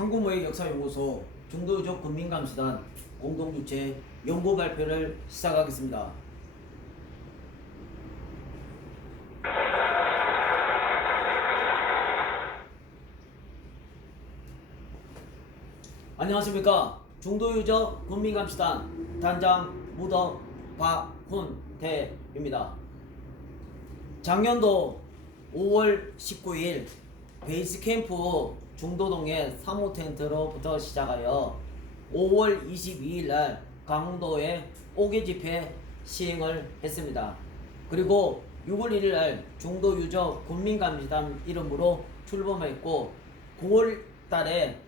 한국무역 역사연구소 중도유적 국민감시단 공동주최 연구 발표를 시작하겠습니다. 안녕하십니까. 중도유적 국민감시단 단장 무더 박훈태입니다. 작년도 5월 19일 베이스캠프 중도동의 사무텐트로부터 시작하여 5월 22일 날 강원도에 5개 집회 시행을 했습니다. 그리고 6월 1일 날 중도유적 국민감시단 이름으로 출범했고 9월 달에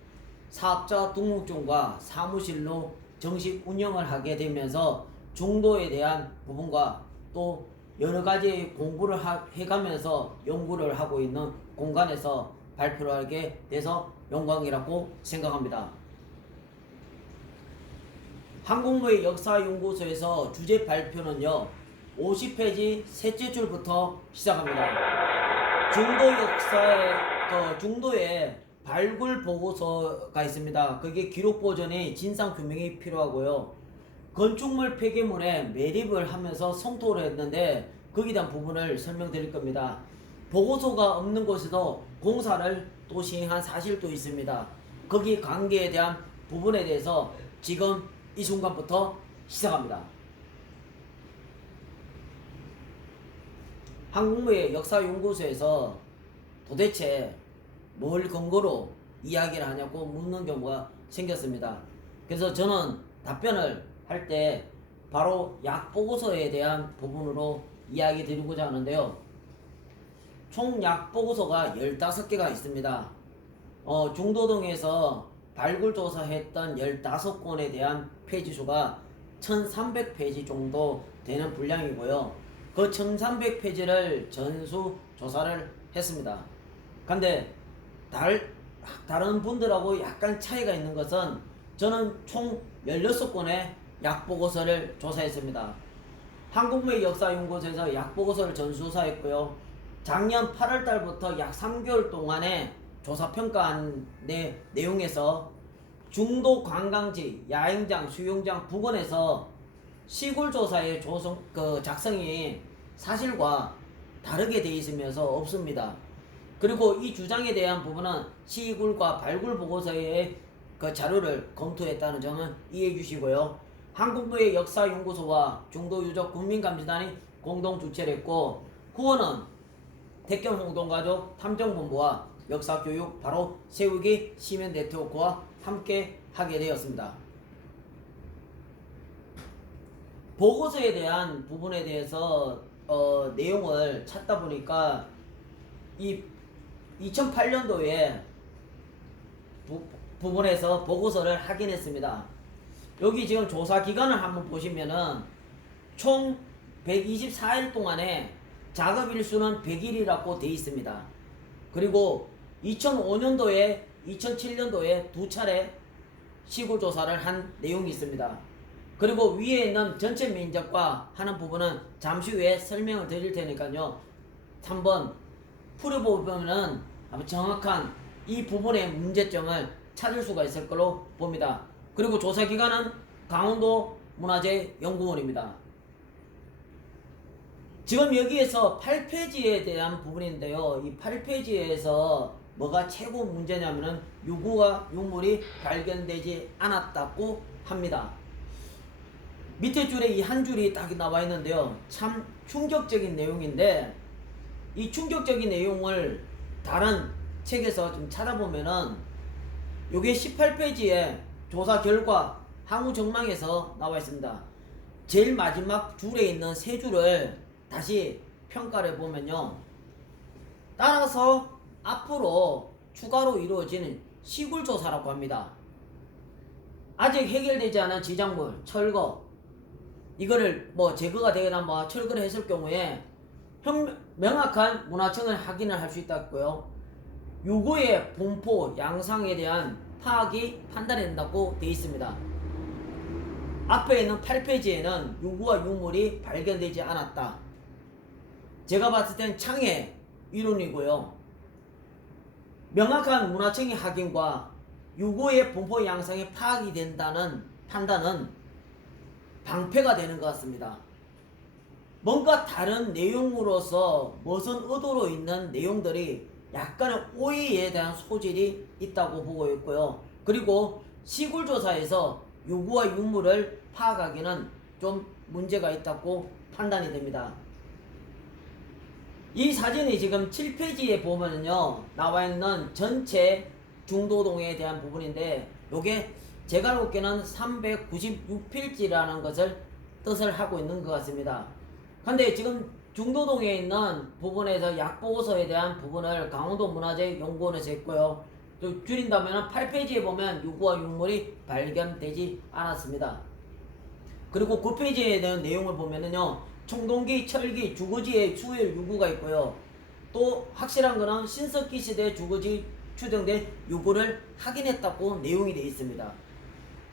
사업자 등록증과 사무실로 정식 운영을 하게 되면서 중도에 대한 부분과 또 여러가지 공부를 해가면서 연구를 하고 있는 공간에서 발표를 하게 돼서 영광이라고 생각합니다. 한국무역 역사연구소에서 주제 발표는요 50페이지 셋째 줄부터 시작합니다. 중도에 발굴 보고서가 있습니다. 그게 기록 보존이 진상 규명이 필요하고요. 건축물 폐기물에 매립을 하면서 성토를 했는데 거기에 대한 부분을 설명드릴 겁니다. 보고서가 없는 곳에도 공사를 또 시행한 사실도 있습니다. 거기 관계에 대한 부분에 대해서 지금 이 순간부터 시작합니다. 한국무역 역사연구소에서 도대체 뭘 근거로 이야기를 하냐고 묻는 경우가 생겼습니다. 그래서 저는 답변을 할 때 바로 약보고서에 대한 부분으로 이야기 드리고자 하는데요. 총 약보고서가 15개가 있습니다. 중도동에서 발굴조사했던 15건에 대한 페이지 수가 1300페이지 정도 되는 분량이고요. 그 1300페이지를 전수 조사를 했습니다. 근데 다른 분들하고 약간 차이가 있는 것은 저는 총 16건의 약보고서를 조사했습니다. 한국무역 역사연구소에서 약보고서를 전수조사했고요. 작년 8월 달부터 약 3개월 동안의 조사평가한 내용에서 중도 관광지, 야영장, 수영장 부근에서 시굴조사의 작성이 사실과 다르게 되어 있으면서 없습니다. 그리고 이 주장에 대한 부분은 시굴과 발굴 보고서의 그 자료를 검토했다는 점은 이해해 주시고요. 한국무역 역사연구소와 중도유적 국민감시단이 공동 주최를 했고 후원은 택견 홍동가족 탐정본부와 역사교육 바로 세우기 시민 네트워크와 함께 하게 되었습니다. 보고서에 대한 부분에 대해서 내용을 찾다 보니까 이 2008년도에 부분에서 보고서를 확인했습니다. 여기 지금 조사 기간을 한번 보시면은 총 124일 동안에 작업 일수는 100일이라고 되어 있습니다. 그리고 2005년도에 2007년도에 두 차례 시굴 조사를 한 내용이 있습니다. 그리고 위에 있는 전체 면적과 하는 부분은 잠시 후에 설명을 드릴 테니까요. 한번 풀어보면은 정확한 이 부분의 문제점을 찾을 수가 있을 걸로 봅니다. 그리고 조사 기관은 강원도 문화재 연구원입니다. 지금 여기에서 8페이지에 대한 부분인데요. 이 8페이지에서 뭐가 최고 문제냐면은 유물이 발견되지 않았다고 합니다. 밑에 줄에 이 한 줄이 딱 나와 있는데요. 참 충격적인 내용인데 이 충격적인 내용을 다른 책에서 좀 찾아보면은 요게 18페이지에 조사 결과 항우 정망에서 나와 있습니다. 제일 마지막 줄에 있는 세 줄을 다시 평가를 해보면요. 따라서 앞으로 추가로 이루어지는 시굴 조사라고 합니다. 아직 해결되지 않은 지작물, 철거 이거를 제거가 되거나 철거를 했을 경우에 명확한 문화청을 확인을 할 수 있다고요. 유구의 분포, 양상에 대한 파악이 판단된다고 되어 있습니다. 앞에 있는 8페이지에는 유구와 유물이 발견되지 않았다. 제가 봤을 땐 창의 이론이고요. 명확한 문화청의 확인과 유구의 분포 양상이 파악이 된다는 판단은 방패가 되는 것 같습니다. 뭔가 다른 내용으로서 무슨 의도로 있는 내용들이 약간의 오해에 대한 소질이 있다고 보고 있고요. 그리고 시굴조사에서 유구와 유물을 파악하기는 좀 문제가 있다고 판단이 됩니다. 이 사진이 지금 7페이지에 보면요 나와 있는 전체 중도동에 대한 부분인데 요게 제가 볼게는 396필지라는 것을 뜻을 하고 있는 것 같습니다. 근데 지금 중도동에 있는 부분에서 약보고서에 대한 부분을 강원도문화재연구원에서 했고요. 또 줄인다면 8페이지에 보면 유구와 유물이 발견되지 않았습니다. 그리고 9페이지에 대한 내용을 보면은요 청동기, 철기, 주거지의 수일 유구가 있고요. 또 확실한 거는 신석기 시대 주거지 추정된 유구를 확인했다고 내용이 되어 있습니다.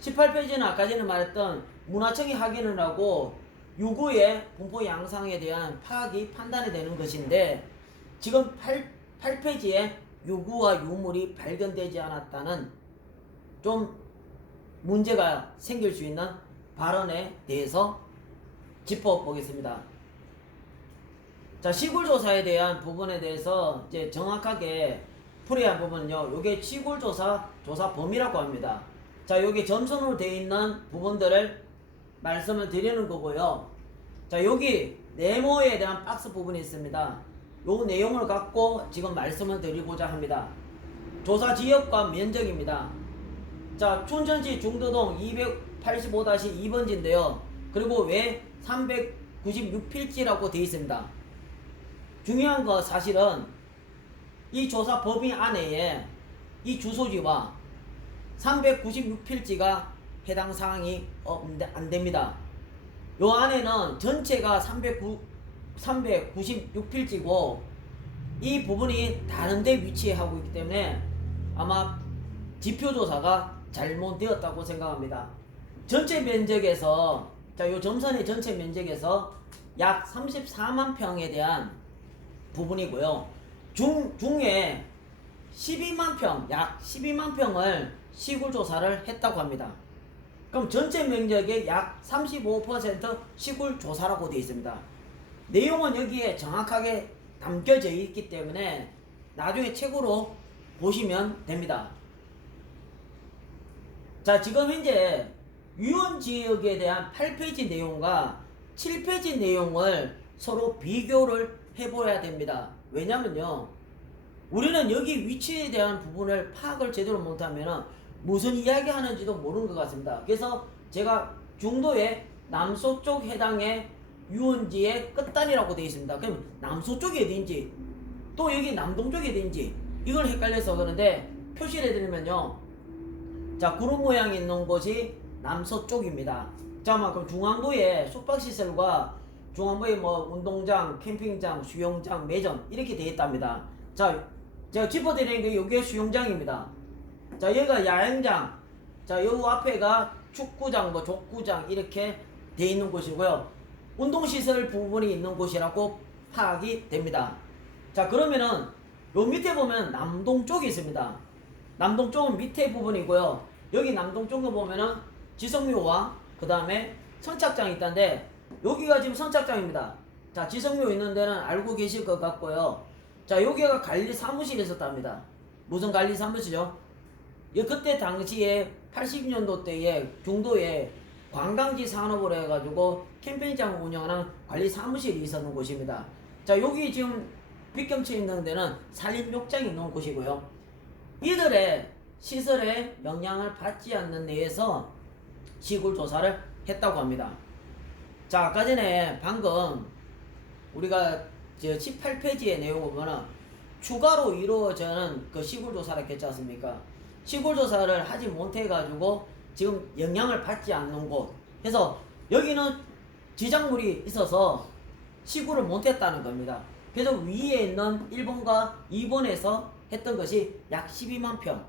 18페이지는 아까 전에 말했던 문화청이 확인을 하고 유구의 분포 양상에 대한 파악이 판단이 되는 것인데 지금 8페이지에 유구와 유물이 발견되지 않았다는 좀 문제가 생길 수 있는 발언에 대해서 짚어보겠습니다. 자, 시굴조사에 대한 부분에 대해서 이제 정확하게 풀어야 할 부분은요, 요게 시굴조사 조사 범위라고 합니다. 자, 여기 점선으로 되어 있는 부분들을 말씀을 드리는 거고요. 자, 여기 네모에 대한 박스 부분이 있습니다. 요 내용을 갖고 지금 말씀을 드리고자 합니다. 조사 지역과 면적입니다. 자, 춘천시 중도동 285-2번지인데요. 그리고 왜 396필지라고 되어 있습니다. 중요한 거 사실은 이 조사 범위 안에 이 주소지와 396필지가 해당 사항이 안 됩니다. 요 안에는 전체가 396필지고 이 부분이 다른 데 위치하고 있기 때문에 아마 지표조사가 잘못되었다고 생각합니다. 전체 면적에서 자, 요 점선의 전체 면적에서 약 34만 평에 대한 부분이고요. 중에 12만 평, 약 12만 평을 시굴조사를 했다고 합니다. 그럼 전체 면적의 약 35% 시굴조사라고 되어 있습니다. 내용은 여기에 정확하게 담겨져 있기 때문에 나중에 책으로 보시면 됩니다. 자, 지금 현재 유원지역에 대한 8페이지 내용과 7페이지 내용을 서로 비교를 해보아야 됩니다. 왜냐면요, 우리는 여기 위치에 대한 부분을 파악을 제대로 못하면 무슨 이야기 하는지도 모르는 것 같습니다. 그래서 제가 중도의 남서쪽 해당의 유원지의 끝단이라고 되어 있습니다. 그럼 남서쪽이 어딘지 또 여기 남동쪽이 어딘지 이걸 헷갈려서 그런데 표시를 해드리면요, 자, 구름 모양이 있는 곳이 남서쪽입니다. 자, 그럼 중앙부에 숙박시설과 중앙부에 뭐 운동장, 캠핑장, 수영장, 매점 이렇게 되어 있답니다. 자, 제가 짚어드리는 게 여기가 수영장입니다. 자, 여기가 야영장, 자, 요 앞에가 축구장, 뭐 족구장 이렇게 되어 있는 곳이고요. 운동시설 부분이 있는 곳이라고 파악이 됩니다. 자, 그러면은 요 밑에 보면 남동쪽이 있습니다. 남동쪽은 밑에 부분이고요. 여기 남동쪽을 보면은 지성묘와 그 다음에 선착장이 있다는데 여기가 지금 선착장입니다. 자, 지성묘 있는 데는 알고 계실 것 같고요. 자, 여기가 관리 사무실이 있었답니다. 무슨 관리 사무실이죠? 그때 당시에 80년도 때에 중도에 관광지 산업을 해가지고 캠핑장을 운영하는 관리 사무실이 있었는 곳입니다. 자, 여기 지금 빗경쳐 있는 데는 산림욕장이 있는 곳이고요. 이들의 시설에 영향을 받지 않는 내에서 시굴조사를 했다고 합니다. 자, 아까 전에 방금 우리가 18페이지의 내용을 보면 추가로 이루어지는 그 시굴조사를 했지 않습니까? 시굴조사를 하지 못해가지고 지금 영향을 받지 않는 곳. 그래서 여기는 지작물이 있어서 시굴을 못했다는 겁니다. 그래서 위에 있는 1번과 2번에서 했던 것이 약 12만 평.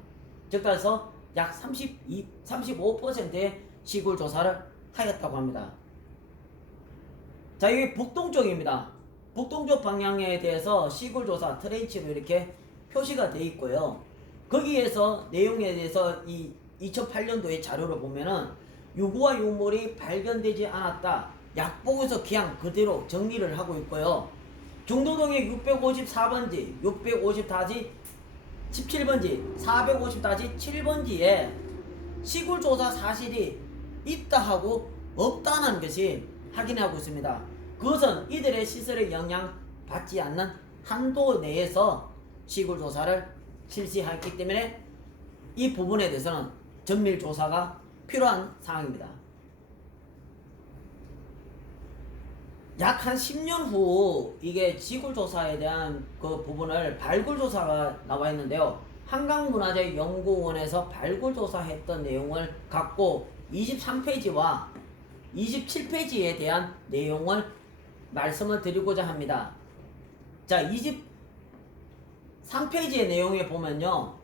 즉 따라서 약 35%의 시굴 조사를 하였다고 합니다. 자, 여기 북동쪽입니다. 북동쪽 방향에 대해서 시굴 조사 트렌치로 이렇게 표시가 되어 있고요. 거기에서 내용에 대해서 이 2008년도의 자료를 보면은 유구와 유물이 발견되지 않았다. 약보고서 그냥 그대로 정리를 하고 있고요. 중도동의 654번지, 650-17번지, 450-7번지에 시굴조사 사실이 있다 하고 없다는 것이 확인하고 있습니다. 그것은 이들의 시설에 영향 받지 않는 한도 내에서 시굴조사를 실시했기 때문에 이 부분에 대해서는 전밀조사가 필요한 상황입니다. 약 한 10년 후 이게 시굴조사에 대한 그 부분을 발굴조사가 나와 있는데요. 한강문화재연구원에서 발굴조사했던 내용을 갖고 23페이지와 27페이지에 대한 내용을 말씀을 드리고자 합니다. 자, 23페이지의 내용에 보면요.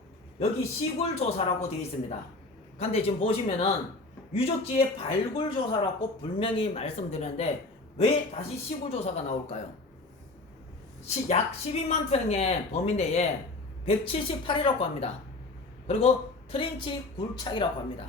여기 시굴조사라고 되어 있습니다. 근데 지금 보시면은 유적지의 발굴조사라고 분명히 말씀드렸는데 왜 다시 시굴조사가 나올까요? 약 12만 평의 범위 내에 178이라고 합니다. 그리고 트렌치 굴착이라고 합니다.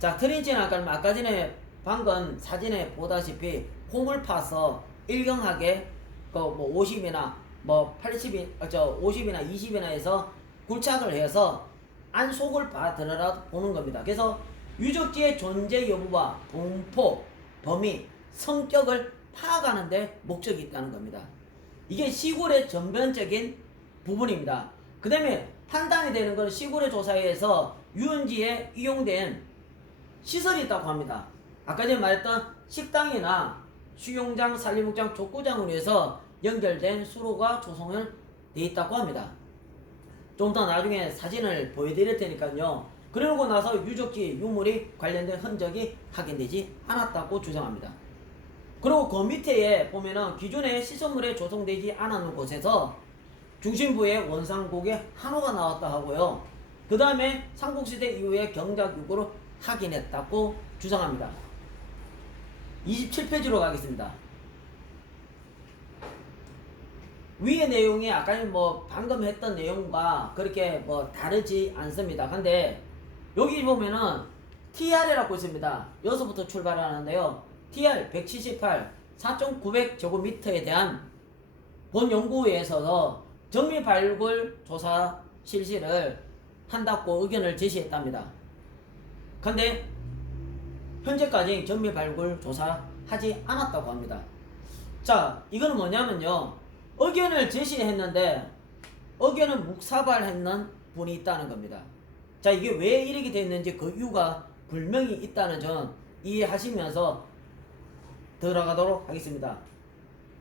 자, 트렌치는 아까 전에 방금 사진에 보다시피 홈을 파서 일경하게 뭐 50이나 뭐 50이나 20이나 해서 굴착을 해서 안속을 들어라 보는 겁니다. 그래서 유적지의 존재 여부와 분포, 범위, 성격을 파악하는 데 목적이 있다는 겁니다. 이게 시골의 전반적인 부분입니다. 그 다음에 판단이 되는 건 시골의 조사에서 유원지에 이용된 시설이 있다고 합니다. 아까 전에 말했던 식당이나 수영장, 산림목장, 족구장으로 해서 연결된 수로가 조성을 되어 있다고 합니다. 좀 더 나중에 사진을 보여드릴 테니까요. 그러고 나서 유적지 유물이 관련된 흔적이 확인되지 않았다고 주장합니다. 그리고 그 밑에 보면은 기존에 시설물에 조성되지 않은 곳에서 중심부에 원상곡의 한호가 나왔다 하고요. 그 다음에 삼국시대 이후에 경작육으로 확인했다고 주장합니다. 27페이지로 가겠습니다. 위의 내용이 아까 뭐 방금 했던 내용과 그렇게 뭐 다르지 않습니다. 근데 여기 보면은 TR이라고 있습니다. 여기서부터 출발하는데요. TR 178 4.900제곱미터에 대한 본 연구회에서 정밀 발굴 조사 실시를 한다고 의견을 제시했답니다. 근데 현재까지 정밀 발굴 조사하지 않았다고 합니다. 자, 이거는 뭐냐면요. 의견을 제시했는데 의견을 묵사발했는 분이 있다는 겁니다. 자, 이게 왜 이렇게 됐는지 그 이유가 분명히 있다는 점 이해하시면서 들어가도록 하겠습니다.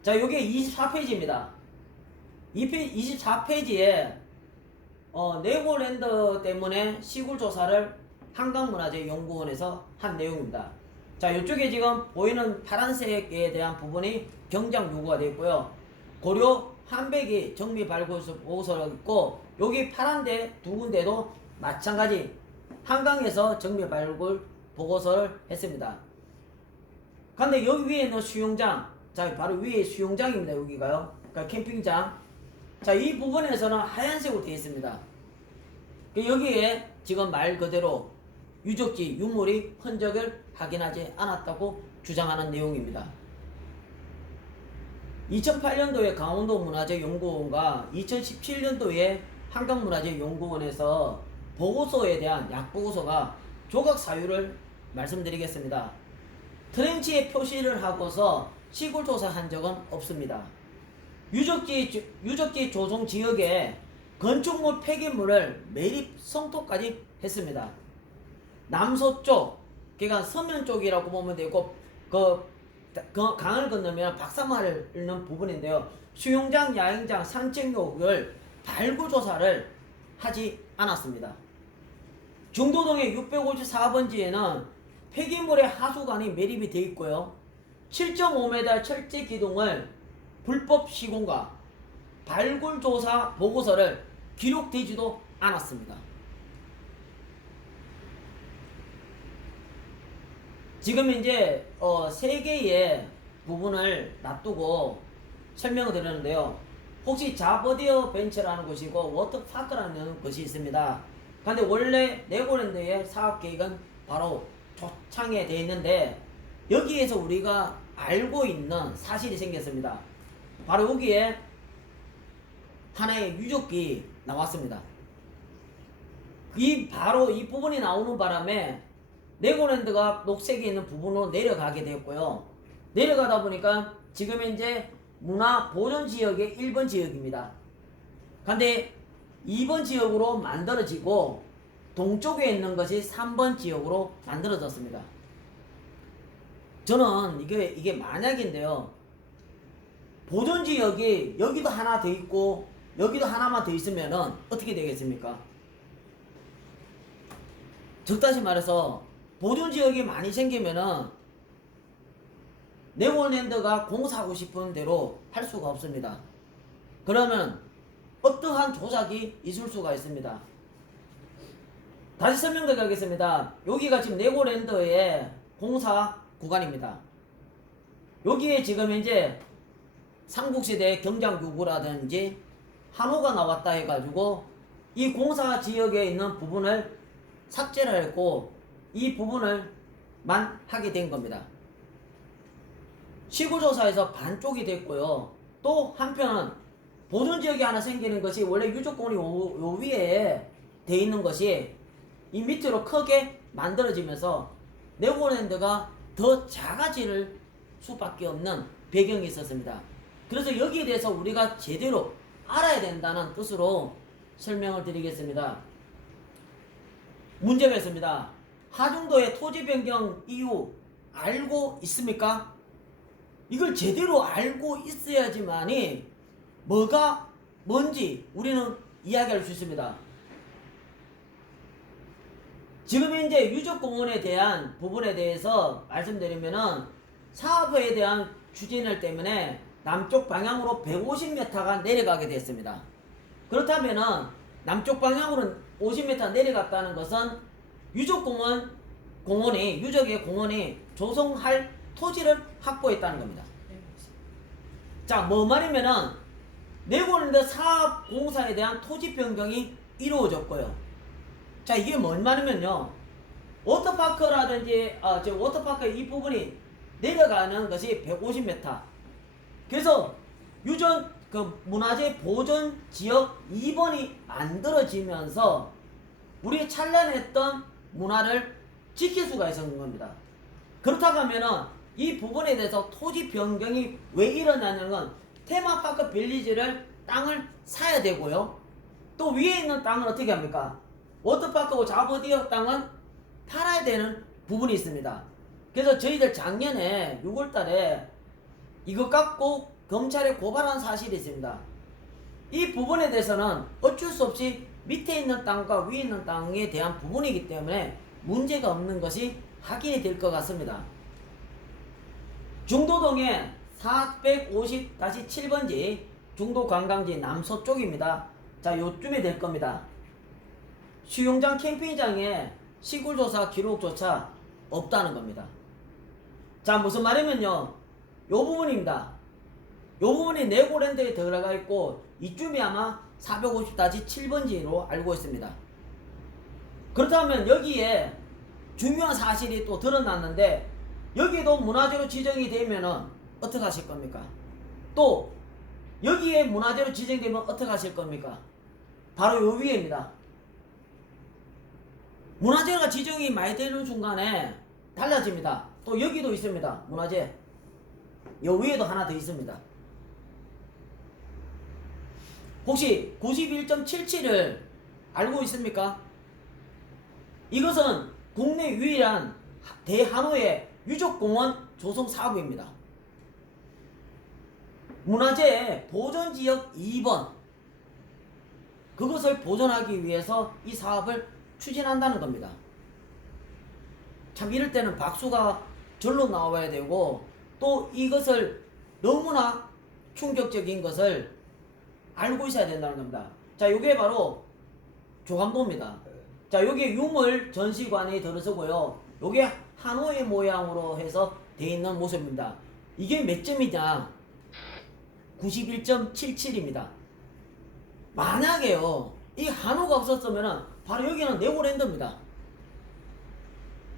자, 요게 24페이지입니다. 24페이지에 네고랜드 때문에 시굴조사를 한강문화재연구원에서 한 내용입니다. 자, 이쪽에 지금 보이는 파란색에 대한 부분이 경장 요구가 되어 있고요. 고려 한백이 정밀 발굴 보고서가 있고, 여기 파란데 두 군데도 마찬가지 한강에서 정밀 발굴 보고서를 했습니다. 근데 여기 위에 있는 수영장, 자, 바로 위에 수영장입니다. 여기가요. 그러니까 캠핑장. 자, 이 부분에서는 하얀색으로 되어 있습니다. 여기에 지금 말 그대로 유적지 유물이 흔적을 확인하지 않았다고 주장하는 내용입니다. 2008년도에 강원도문화재연구원과 2017년도에 한강문화재연구원에서 보고서에 대한 약보고서가 조각 사유를 말씀드리겠습니다. 트렌치에 표시를 하고서 시골조사한 적은 없습니다. 유적지 조성 지역에 건축물 폐기물을 매립 성토까지 했습니다. 남서쪽, 그러니까 서면 쪽이라고 보면 되고, 강을 건너면 박사마을 있는 부분인데요. 수영장, 야영장, 산책로를 발굴조사를 하지 않았습니다. 중도동의 654번지에는 폐기물의 하수관이 매립이 되어 있고요. 7.5m 철제 기둥을 불법 시공과 발굴조사 보고서를 기록되지도 않았습니다. 지금 이제 세 개의 부분을 놔두고 설명을 드렸는데요. 혹시 자버디어 벤처라는 곳이고 워터파크라는 곳이 있습니다. 근데 원래 네고랜드의 사업계획은 바로 초창에 되어 있는데 여기에서 우리가 알고 있는 사실이 생겼습니다. 바로 여기에 하나의 유적이 나왔습니다. 바로 이 부분이 나오는 바람에 네고랜드가 녹색이 있는 부분으로 내려가게 되었고요. 내려가다 보니까 지금 현재 문화보존지역의 1번 지역입니다. 근데 2번 지역으로 만들어지고 동쪽에 있는 것이 3번 지역으로 만들어졌습니다. 저는 이게 만약인데요. 보존지역이 여기도 하나 더 있고 여기도 하나만 더 있으면은 어떻게 되겠습니까? 즉 다시 말해서 보존지역이 많이 생기면은 네고랜드가 공사하고 싶은 대로 할 수가 없습니다. 그러면 어떠한 조작이 있을 수가 있습니다. 다시 설명드리겠습니다. 여기가 지금 네고랜드의 공사 구간입니다. 여기에 지금 현재 삼국시대 경장교구라든지 한호가 나왔다 해가지고 이 공사 지역에 있는 부분을 삭제를 했고 이 부분을만 하게 된 겁니다. 시구조사에서 반쪽이 됐고요. 또 한편은 보존지역이 하나 생기는 것이 원래 유적공원이 요 위에 돼 있는 것이 이 밑으로 크게 만들어지면서 네고랜드가 더 작아질 수밖에 없는 배경이 있었습니다. 그래서 여기에 대해서 우리가 제대로 알아야 된다는 뜻으로 설명을 드리겠습니다. 문제가 있습니다. 하중도의 토지 변경 이유 알고 있습니까? 이걸 제대로 알고 있어야지만이 뭐가 뭔지 우리는 이야기할 수 있습니다. 지금 현재 유적공원에 대한 부분에 대해서 말씀드리면은 사업에 대한 추진을 때문에 남쪽 방향으로 150m가 내려가게 됐습니다. 그렇다면은 남쪽 방향으로 50m 내려갔다는 것은 유적의 공원이 조성할 토지를 확보했다는 겁니다. 자, 뭐 말이면은 네고랜드 사업 공사에 대한 토지 변경이 이루어졌고요. 자, 이게 뭔 말이면요. 워터파크라든지 워터파크 이 부분이 내려가는 것이 150m. 그래서 문화재 보존 지역 2번이 만들어지면서 우리의 찬란했던 문화를 지킬 수가 있었는 겁니다. 그렇다고 하면은 이 부분에 대해서 토지 변경이 왜 일어나는 건 테마파크 빌리지를 땅을 사야 되고요. 또 위에 있는 땅은 어떻게 합니까? 워터파크고 자버디어 땅은 팔아야 되는 부분이 있습니다. 그래서 저희들 작년에 6월달에 이것 갖고 검찰에 고발한 사실이 있습니다. 이 부분에 대해서는 어쩔 수 없이 밑에 있는 땅과 위에 있는 땅에 대한 부분이기 때문에 문제가 없는 것이 확인이 될 것 같습니다. 중도동에 450-7번지 중도관광지 남서쪽입니다. 자, 요쯤에 될 겁니다. 수영장 캠핑장에 시굴조사 기록조차 없다는 겁니다. 자, 무슨 말이면요, 요 부분입니다. 요 부분이 네고랜드에 들어가 있고 이쯤이 아마 450-7번지로 알고 있습니다. 그렇다면 여기에 중요한 사실이 또 드러났는데 여기도 문화재로 지정이 되면은 어떻게 하실 겁니까? 또 여기에 문화재로 지정되면 어떻게 하실 겁니까? 바로 요 위에입니다. 문화재가 지정이 많이 되는 순간에 달라집니다. 또 여기도 있습니다. 문화재. 요 위에도 하나 더 있습니다. 혹시 91.77을 알고 있습니까? 이것은 국내 유일한 대한호의 유적공원 조성 사업입니다. 문화재 보존지역 2번, 그것을 보존하기 위해서 이 사업을 추진한다는 겁니다. 참 이럴 때는 박수가 절로 나와야 되고, 또 이것을 너무나 충격적인 것을 알고 있어야 된다는 겁니다. 자, 이게 바로 조감도입니다. 자, 여기 유물 전시관이 들어서고요. 요게 한호의 모양으로 해서 되어 있는 모습입니다. 이게 몇 점이냐? 91.77입니다. 만약에요 이 한우가 없었으면은 바로 여기는 네고랜드입니다.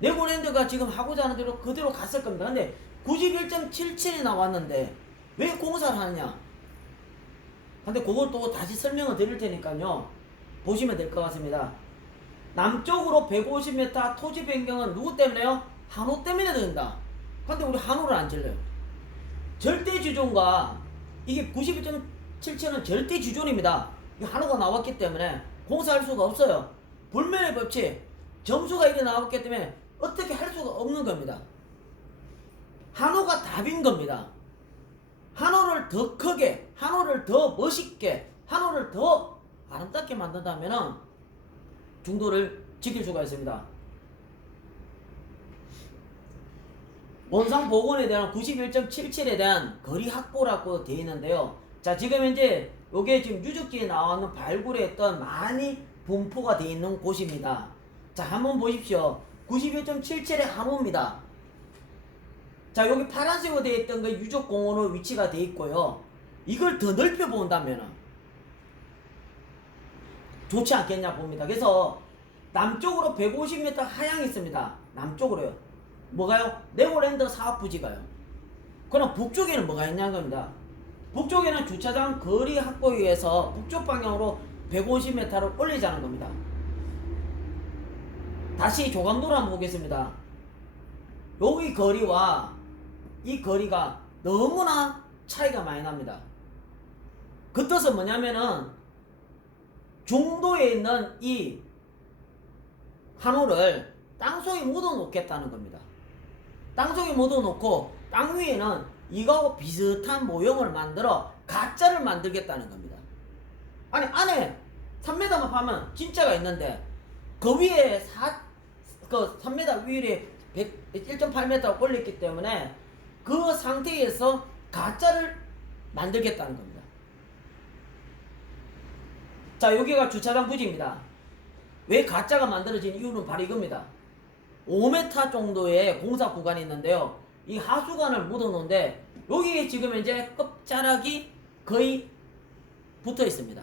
네고랜드가 지금 하고자 하는 대로 그대로 갔을 겁니다. 근데 91.77이 나왔는데 왜 공사를 하느냐? 근데 그것도 다시 설명을 드릴 테니까요 보시면 될 것 같습니다. 남쪽으로 150m 토지 변경은 누구 때문에요? 한우 때문에 된다. 근데 우리 한우를 안 질러요. 절대 지존과 이게 91.77은 절대 지존입니다. 이 한우가 나왔기 때문에 공사할 수가 없어요. 불면의 법칙 점수가 이래 나왔기 때문에 어떻게 할 수가 없는 겁니다. 한우가 답인 겁니다. 한우를 더 크게, 한우를 더 멋있게, 한우를 더 아름답게 만든다면 중도를 지킬 수가 있습니다. 원상 복원에 대한 91.77에 대한 거리 확보라고 되어 있는데요. 자, 지금 현재 요게 지금 유적지에 나오는 발굴에 했던 많이 분포가 되어 있는 곳입니다. 자, 한번 보십시오. 91.77의 한우입니다. 자, 여기 파란색으로 되어 있던 그 유적공원의 위치가 되어 있고요. 이걸 더 넓혀 본다면 좋지 않겠냐 봅니다. 그래서 남쪽으로 150m 하향이 있습니다. 남쪽으로요. 뭐가요? 네고랜드 사업부지가요. 그럼 북쪽에는 뭐가 있냐는 겁니다. 북쪽에는 주차장 거리 확보에 의해서 북쪽 방향으로 150m를 올리자는 겁니다. 다시 조감도를 한번 보겠습니다. 여기 거리와 이 거리가 너무나 차이가 많이 납니다. 그 뜻은 뭐냐면은 중도에 있는 이 한우를 땅속에 묻어 놓겠다는 겁니다. 땅속에 묻어 놓고 땅 위에는 이거하고 비슷한 모형을 만들어 가짜를 만들겠다는 겁니다. 아니 안에 3m만 파면 진짜가 있는데 그 위에 3m 위에 1.8m 올렸기 때문에 그 상태에서 가짜를 만들겠다는 겁니다. 자, 여기가 주차장 부지입니다. 왜 가짜가 만들어진 이유는 바로 이겁니다. 5m 정도의 공사 구간이 있는데요. 이 하수관을 묻어놓은데 여기에 지금 이제 끝자락이 거의 붙어 있습니다.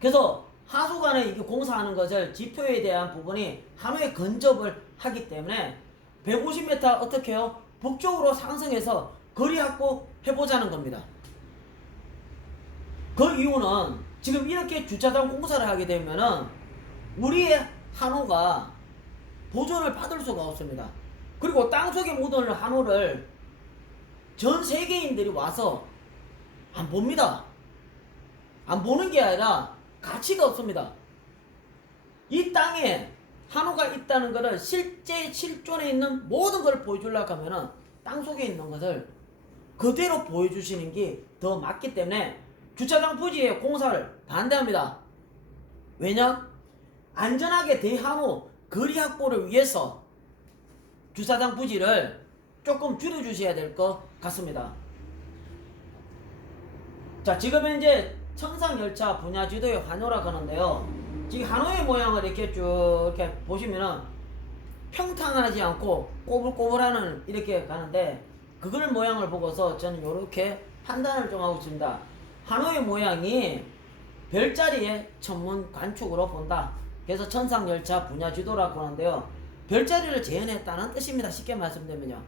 그래서 하수관에 이게 공사하는 것을 지표에 대한 부분이 한우에 근접을 하기 때문에 150m 어떻게 해요? 북쪽으로 상승해서 거리 확보 해보자는 겁니다. 그 이유는 지금 이렇게 주차장 공사를 하게 되면은 우리의 한우가 보존을 받을 수가 없습니다. 그리고 땅속에 묻은 한우를 전 세계인들이 와서 안 봅니다. 안 보는 게 아니라 가치가 없습니다. 이 땅에 한우가 있다는 것을 실제 실존에 있는 모든 걸 보여주려고 하면은 땅속에 있는 것을 그대로 보여주시는 게 더 맞기 때문에 주차장 부지의 공사를 반대합니다. 왜냐? 안전하게 대한우 거리 확보를 위해서 주차장 부지를 조금 줄여주셔야 될 것 같습니다. 자, 지금 현재 천상열차 분야지도의 환호라고 하는데요. 지금 한우의 모양을 이렇게 쭉 이렇게 보시면은 평탄하지 않고 꼬불꼬불하는 이렇게 가는데 그걸 모양을 보고서 저는 이렇게 판단을 좀 하고 있습니다. 한우의 모양이 별자리의 천문 관축으로 본다. 그래서 천상열차 분야지도라고 하는데요. 별자리를 재현했다는 뜻입니다. 쉽게 말씀드리면요.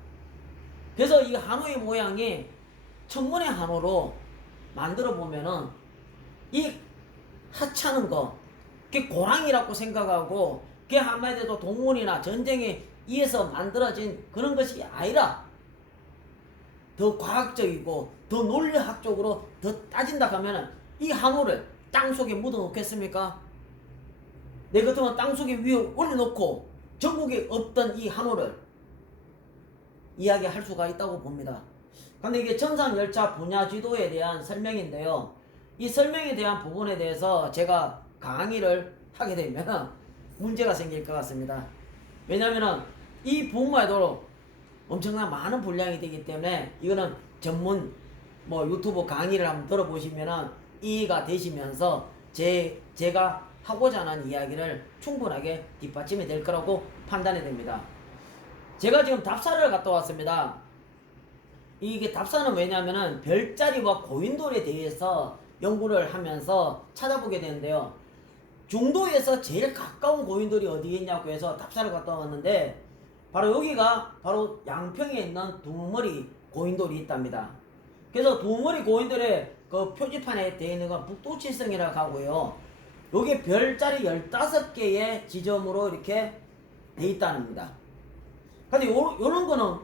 그래서 이 한우의 모양이 천문의 한우로 만들어 보면은 이 하찮은 거, 그게 고랑이라고 생각하고 그게 한마디로 동물이나 전쟁에 의해서 만들어진 그런 것이 아니라 더 과학적이고 더 논리학적으로 더 따진다 하면은 이 한우를 땅속에 묻어 놓겠습니까? 내 같으면 땅속에 위에 올려놓고 전국에 없던 이 한우를 이야기할 수가 있다고 봅니다. 근데 이게 천상열차 분야지도에 대한 설명인데요. 이 설명에 대한 부분에 대해서 제가 강의를 하게 되면 문제가 생길 것 같습니다. 왜냐면은 이 부분만 해도 엄청난 많은 분량이 되기 때문에 이거는 전문 유튜브 강의를 한번 들어보시면은 이해가 되시면서 제가 하고자 하는 이야기를 충분하게 뒷받침이 될 거라고 판단이 됩니다. 제가 지금 답사를 갔다 왔습니다. 이게 답사는 왜냐면은 별자리와 고인돌에 대해서 연구를 하면서 찾아보게 되는데요. 중도에서 제일 가까운 고인돌이 어디에 있냐고 해서 답사를 갔다 왔는데 바로 여기가 바로 양평에 있는 두머리 고인돌이 있답니다. 그래서 두머리 고인돌의 그 표지판에 되어 있는 건 북도칠성이라고 하고요. 여기 별자리 15개의 지점으로 이렇게 돼 있다는겁니다. 근데 요런 거는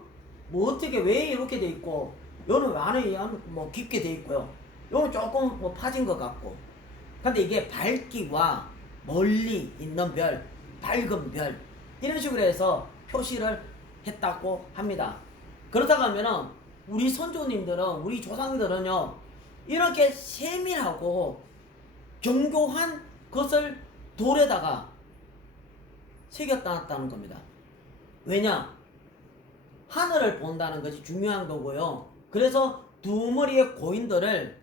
뭐 어떻게 왜 이렇게 돼 있고 요는 안에 뭐 깊게 돼 있고요. 요는 조금 뭐 파진 것 같고. 근데 이게 밝기와 멀리 있는 별, 밝은 별 이런 식으로 해서 표시를 했다고 합니다. 그렇다고 하면은 우리 선조님들은 우리 조상들은요 이렇게 세밀하고 견고한 것을 돌에다가 새겼다는 겁니다. 왜냐? 하늘을 본다는 것이 중요한 거고요. 그래서 두머리의 고인들을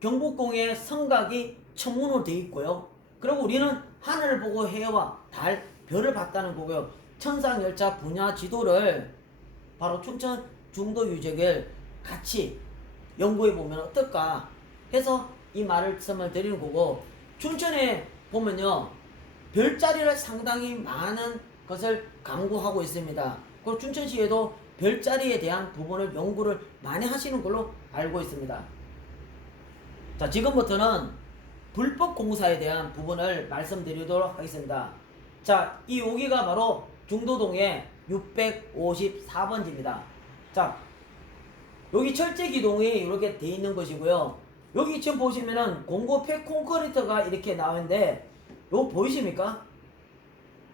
경복궁의 성곽이 천문으로 되어 있고요. 그리고 우리는 하늘을 보고 해와 달, 별을 봤다는 거고요. 천상열차 분야 지도를 바로 춘천 중도유적을 같이 연구해 보면 어떨까 해서 이 말씀을 드리는 거고, 춘천에 보면요 별자리를 상당히 많은 것을 강구하고 있습니다. 그리고 춘천시에도 별자리에 대한 부분을 연구를 많이 하시는 걸로 알고 있습니다. 자, 지금부터는 불법 공사에 대한 부분을 말씀드리도록 하겠습니다. 자, 이 여기가 바로 중도동의 654번지입니다. 자, 여기 철제기둥이 이렇게 돼 있는 것이고요. 여기 지금 보시면은 공고 폐콘크리트가 이렇게 나오는데 요거 보이십니까?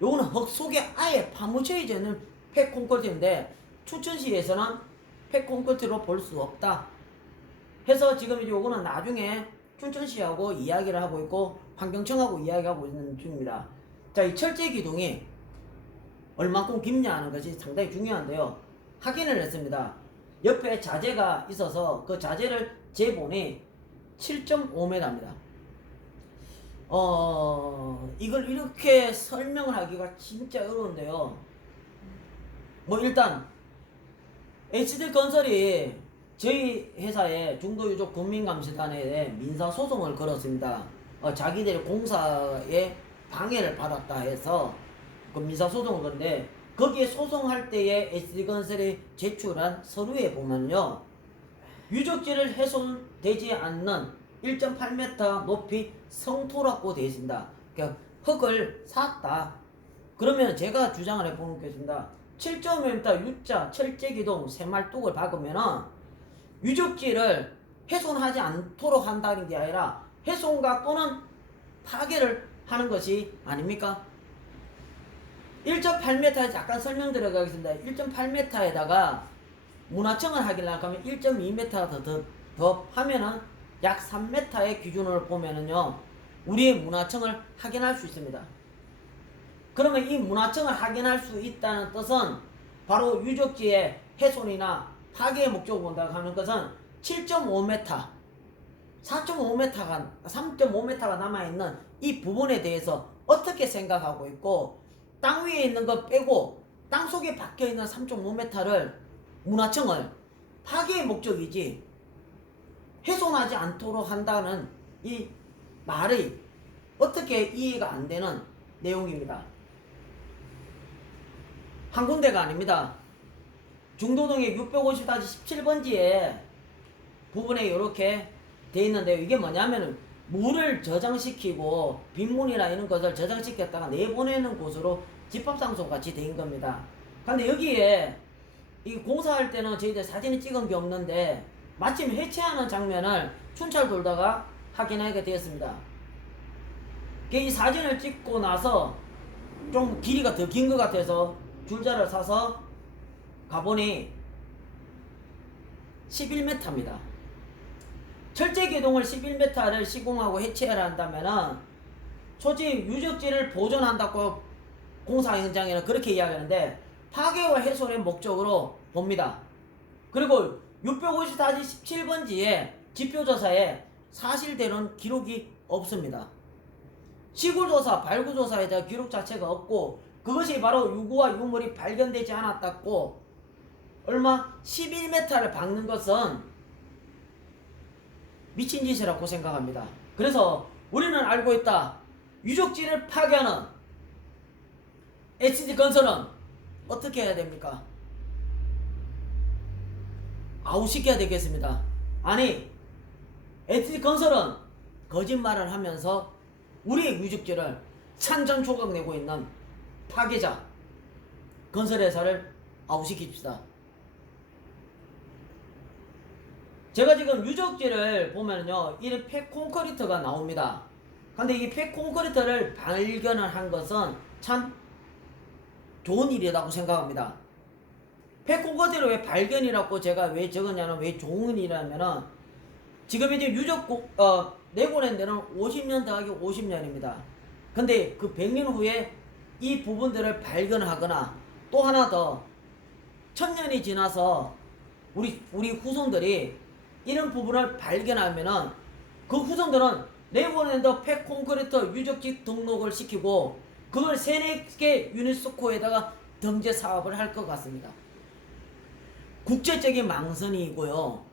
요거는 흙 속에 아예 파묻혀 있는 폐콘크리트인데 춘천시에서는 폐콘크리트로 볼 수 없다 해서 지금 이제 요거는 나중에 춘천시하고 이야기를 하고 있고 환경청하고 이야기하고 있는 중입니다. 자, 이 철제기둥이 얼마큼 깊냐 하는 것이 상당히 중요한데요. 확인을 했습니다. 옆에 자재가 있어서 그 자재를 재보니 7.5m입니다. 이걸 이렇게 설명을 하기가 진짜 어려운데요. 뭐 일단 HD건설이 저희 회사에 중도유족 국민감시단에 민사소송을 걸었습니다. 자기들 공사에 방해를 받았다 해서 그 민사소송을 걸었는데 거기에 소송할 때에 HD건설이 제출한 서류에 보면요 유적지를 훼손되지 않는 1.8m 높이 성토라고 되어 있습니다. 그러니까 흙을 샀다. 그러면 제가 주장을 해보겠습니다. 7.5m U자 철제기둥 새말뚝을 박으면은 유적지를 훼손하지 않도록 한다는 게 아니라 훼손과 또는 파괴를 하는 것이 아닙니까? 1.8m에 잠깐 설명 들어가겠습니다. 1.8m에다가 문화청을 하길래 하면 1.2m 더 하면은 약 3m의 기준으로 보면은요 우리의 문화청을 확인할 수 있습니다. 그러면 이 문화청을 확인할 수 있다는 뜻은 바로 유적지의 훼손이나 파괴의 목적을 본다고 하는 것은 7.5m, 4.5m가 3.5m가 남아있는 이 부분에 대해서 어떻게 생각하고 있고, 땅 위에 있는 것 빼고 땅 속에 박혀있는 3.5m를 문화청을 파괴의 목적이지 훼손하지 않도록 한다는 이 말이 어떻게 이해가 안 되는 내용입니다. 한 군데가 아닙니다. 중도동의 650-17번지에 부분에 이렇게 돼 있는데요. 이게 뭐냐면은 물을 저장시키고 빗물이나 이런 것을 저장시켰다가 내보내는 곳으로 집합상소 같이 된 겁니다. 근데 여기에 이 공사할 때는 저희들 사진을 찍은 게 없는데 마침 해체하는 장면을 춘찰 돌다가 확인하게 되었습니다. 이 사진을 찍고 나서 좀 길이가 더 긴 것 같아서 줄자를 사서 가보니 11m입니다. 철제기둥을 11m를 시공하고 해체를 한다면은 솔직히 유적지를 보존한다고 공사 현장에는 그렇게 이야기하는데 파괴와 훼손의 목적으로 봅니다. 그리고 650-17번지에 지표조사에 사실대로는 기록이 없습니다. 시굴조사, 발굴조사에 대한 기록 자체가 없고 그것이 바로 유구와 유물이 발견되지 않았다고 얼마 11m를 박는 것은 미친 짓이라고 생각합니다. 그래서 우리는 알고 있다. 유적지를 파괴하는 SD건설은 어떻게 해야 됩니까? 아웃시켜야 되겠습니다. 아니, SD건설은 거짓말을 하면서 우리의 유적지를 산전조각 내고 있는 파괴자 건설회사를 아웃시킵시다. 제가 지금 유적지를 보면요, 이 폐콘크리트가 나옵니다. 근데 이 폐콘크리트를 발견을 한 것은 참 좋은 일이라고 생각합니다. 폐콘크리트를 왜 발견이라고 제가 왜 적었냐면, 왜 좋은 일이냐면은, 지금 이제 내고낸 데는 50년 더하기 50년입니다. 근데 그 100년 후에 이 부분들을 발견하거나 또 하나 더 1000년이 지나서 우리 후손들이 이런 부분을 발견하면은 그 후손들은 네버랜드 폐콘크리트 유적지 등록을 시키고 그걸 3-4개 유네스코에다가 등재 사업을 할 것 같습니다. 국제적인 망선이고요.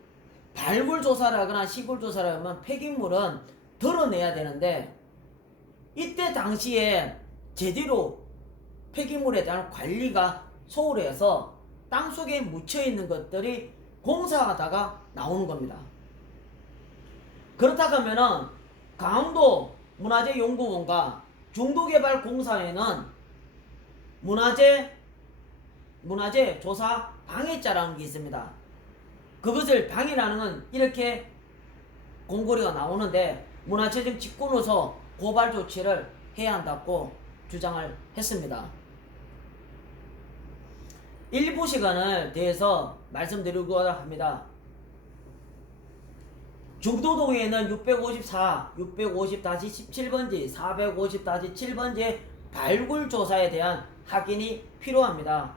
발굴 조사를 하거나 시골 조사를 하면 폐기물은 덜어내야 되는데 이때 당시에 제대로 폐기물에 대한 관리가 소홀해서 땅속에 묻혀있는 것들이 공사하다가 나오는 겁니다. 그렇다고 하면은 강원도 문화재연구원과 중도개발공사에는 문화재 조사 방해자라는 게 있습니다. 그것을 방해라는 건 이렇게 공고리가 나오는데 문화재청 직권으로서 고발 조치를 해야 한다고 주장을 했습니다. 일부 시간을 대해서 말씀드리고 합니다. 중도동에는 654, 650-17번지, 450-7번지의 발굴 조사에 대한 확인이 필요합니다.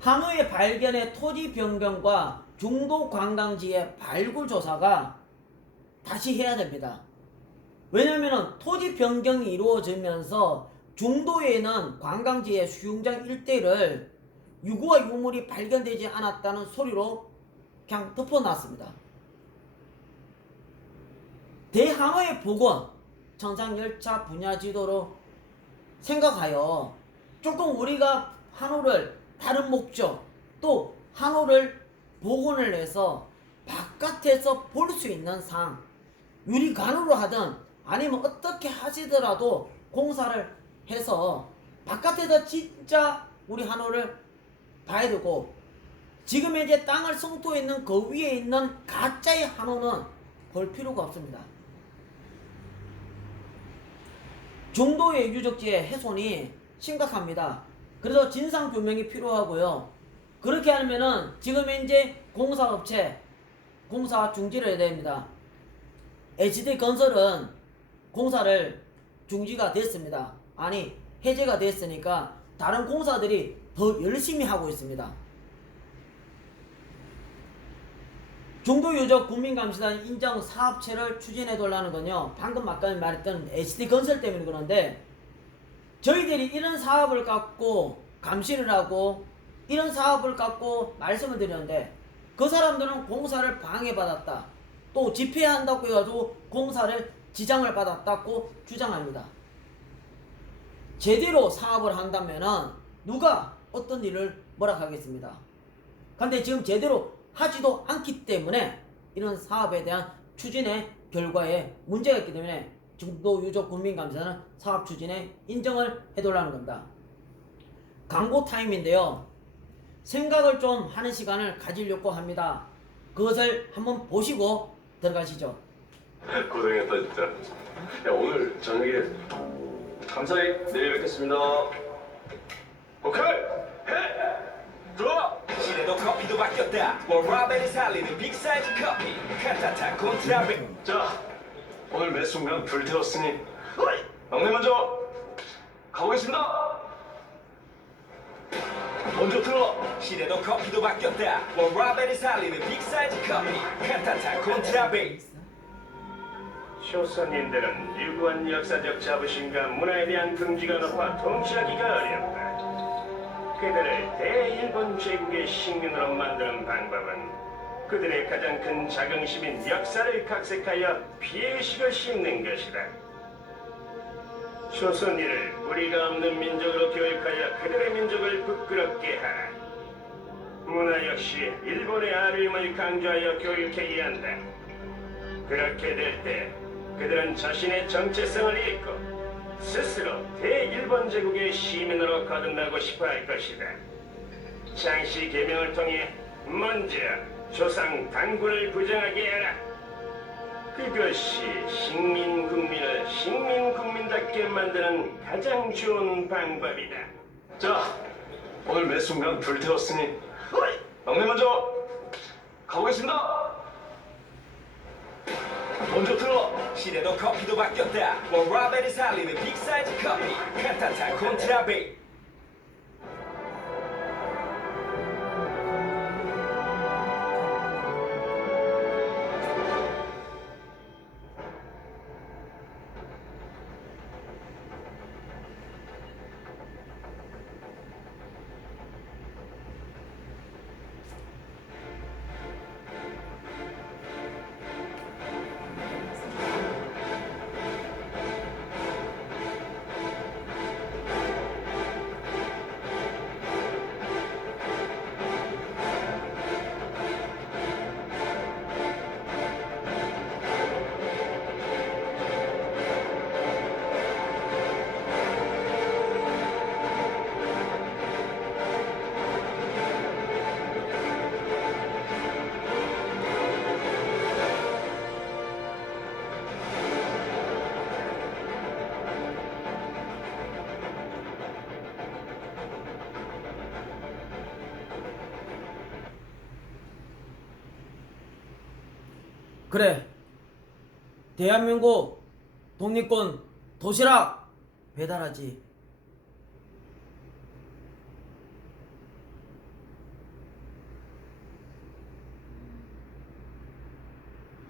한우의 발견의 토지 변경과 중도 관광지의 발굴 조사가 다시 해야 됩니다. 왜냐하면 토지 변경이 이루어지면서 중도에 있는 관광지의 수영장 일대를 유구와 유물이 발견되지 않았다는 소리로 그냥 덮어놨습니다. 대한어의 복원 청상열차 분야 지도로 생각하여 조금 우리가 한우를 다른 목적 또 한우를 복원을 해서 바깥에서 볼 수 있는 상 유리관으로 하든 아니면 어떻게 하시더라도 공사를 해서 바깥에서 진짜 우리 한우를 봐야 되고 지금 이제 땅을 성토해 있는 그 위에 있는 가짜의 한우는 볼 필요가 없습니다. 중도의 유적지의 훼손이 심각합니다. 그래서 진상규명이 필요하고요. 그렇게 하면은 지금 현재 공사 중지를 해야 됩니다. HD건설은 공사를 중지가 됐습니다. 아니 해제가 됐으니까 다른 공사들이 더 열심히 하고 있습니다. 중도유적 국민감시단 인정 사업체를 추진해 달라는 건요, 방금 아까 말했던 HD건설 때문에 그런데 저희들이 이런 사업을 갖고 감시를 하고 이런 사업을 갖고 말씀을 드렸는데 그 사람들은 공사를 방해받았다, 또 집회한다고 해가지고 공사를 지장을 받았다고 주장합니다. 제대로 사업을 한다면은 누가 어떤 일을 뭐라 하겠습니다. 근데 지금 제대로 하지도 않기 때문에 이런 사업에 대한 추진의 결과에 문제가 있기 때문에 중도유적 국민감시단은 사업 추진에 인정을 해달라는 겁니다. 광고 타임인데요. 생각을 좀 하는 시간을 가지려고 합니다. 그것을 한번 보시고 들어가시죠. 고생했다 진짜. 야 오늘 저녁에 감사히 내일 뵙겠습니다. 오케이 해 들어와. 시대도 커피도 바뀌었다. 워라벨이 살리는 빅사이즈 커피. 카타타 콘트라베. 자 오늘 매 순간 불태웠으니 막내 먼저 가보겠습니다. 먼저 들어와. 시대도 커피도 바뀌었다. 워라벨이 살리는 빅사이즈 커피. 카타타 콘트라베. 쇼선님들은 유구한 역사적 자부심과 문화에 대한 긍지가 높아 통치하기가 어렵다. 그들을 대일본 제국의 식민으로 만드는 방법은 그들의 가장 큰 자긍심인 역사를 각색하여 피해의식을 심는 것이다. 조선인을 우리가 없는 민족으로 교육하여 그들의 민족을 부끄럽게 하라. 문화 역시 일본의 아류임을 강조하여 교육해야 한다. 그렇게 될 때 그들은 자신의 정체성을 잃고 스스로 대일본 제국의 시민으로 거듭나고 싶어 할 것이다. 장씨 개명을 통해 먼저 조상 당군을 부정하게 해라. 그것이 식민국민을 식민국민답게 만드는 가장 좋은 방법이다. 자, 오늘 매 순간 불태웠으니 막내 먼저 가보겠습니다. 먼저 들어와. 시대도 커피도 바뀌었다. 워라벨이 살리는 빅사이즈 커피. 칸타타 콘트라베. 그래, 대한민국 독립군 도시락 배달하지.